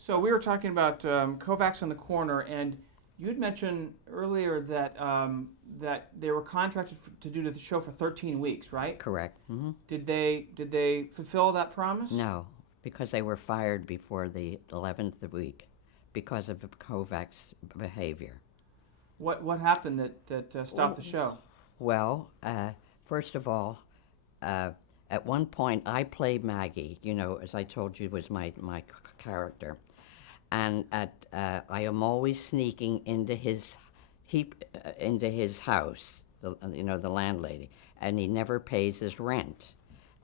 So we were talking about Kovacs on the corner, and you had mentioned earlier that that they were contracted to do the show for 13 weeks, right? Correct. Did they fulfill that promise? No, because they were fired before the 11th week because of Kovacs' behavior. What happened that stopped the show? Well, first of all, at one point I played Maggie. You know, as I told you, was my character, and I am always sneaking into his house. The landlady, and he never pays his rent,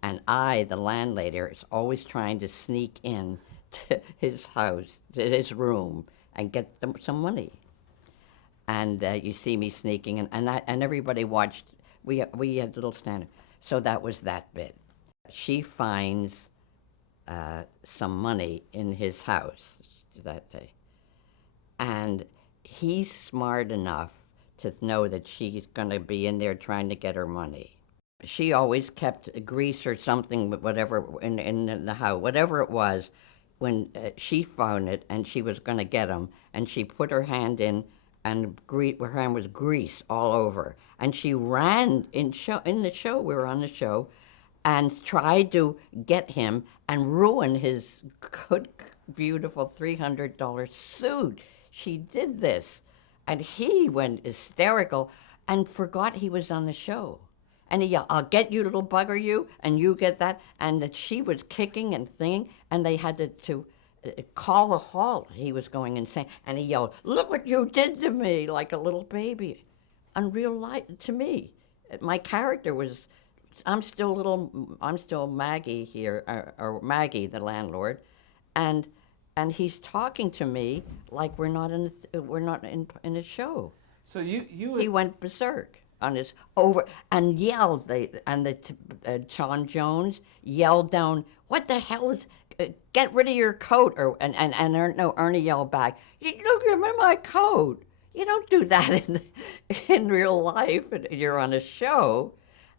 and I, the landlady, is always trying to sneak in to his house, to his room, and get them some money. And you see me sneaking in, and everybody watched. We had little stand. So that was that bit. She finds some money in his house that day, and he's smart enough to know that she's going to be in there trying to get her money. She always kept grease or something, whatever, in the house, whatever it was. When she found it and she was going to get him, and she put her hand in, and her hand was grease all over, and she ran in the show. We were on the show, and tried to get him and ruin his good, beautiful $300 suit. She did this, and he went hysterical and forgot he was on the show. And he yelled, "I'll get you, little bugger, you, and you get that." And that she was kicking and thinging, and they had to call a halt. He was going insane. And he yelled, "Look what you did to me," like a little baby. Unreal life to me. My character was, I'm still Maggie here, or Maggie, the landlord, and he's talking to me like we're not in a show. So you He went berserk on his over and yelled. John Jones yelled down, "What the hell is? Get rid of your coat!" Or no, Ernie yelled back, "You look at my coat. You don't do that in real life. You're on a show."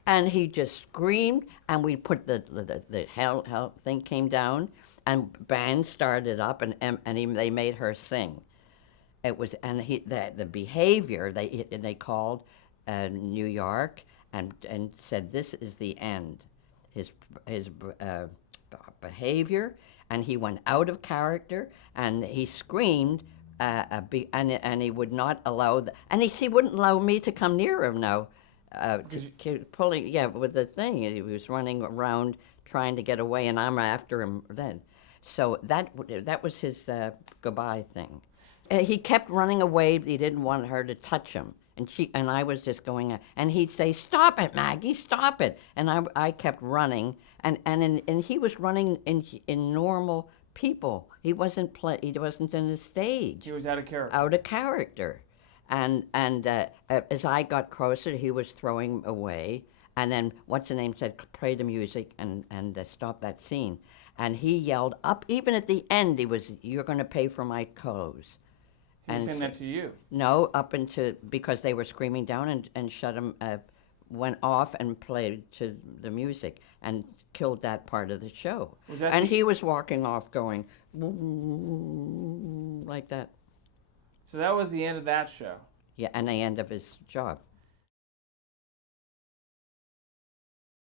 And he just screamed, and we put the hell thing came down, and band started up, they made her sing. It was, and the behavior, they called New York, and said, "This is the end." His behavior, and he went out of character, and he screamed, and he would not allow and he wouldn't allow me to come near him now. Pulling, yeah, with the thing, he was running around trying to get away, and I'm after him then. So that was his goodbye thing. He kept running away. He didn't want her to touch him, and I was just going. And he'd say, "Stop it, Maggie, stop it!" And I kept running, and he was running in normal people. He wasn't He wasn't in the stage. He was out of character. Out of character, and as I got closer, he was throwing away. And then what's the name said, "Play the music and stop that scene." And he yelled up, even at the end, he was, "You're going to pay for my clothes." He was saying that to you. No, up into, because they were screaming down, and shut him, went off and played to the music and killed that part of the show. And he was walking off going like that. So that was the end of that show. Yeah, and the end of his job.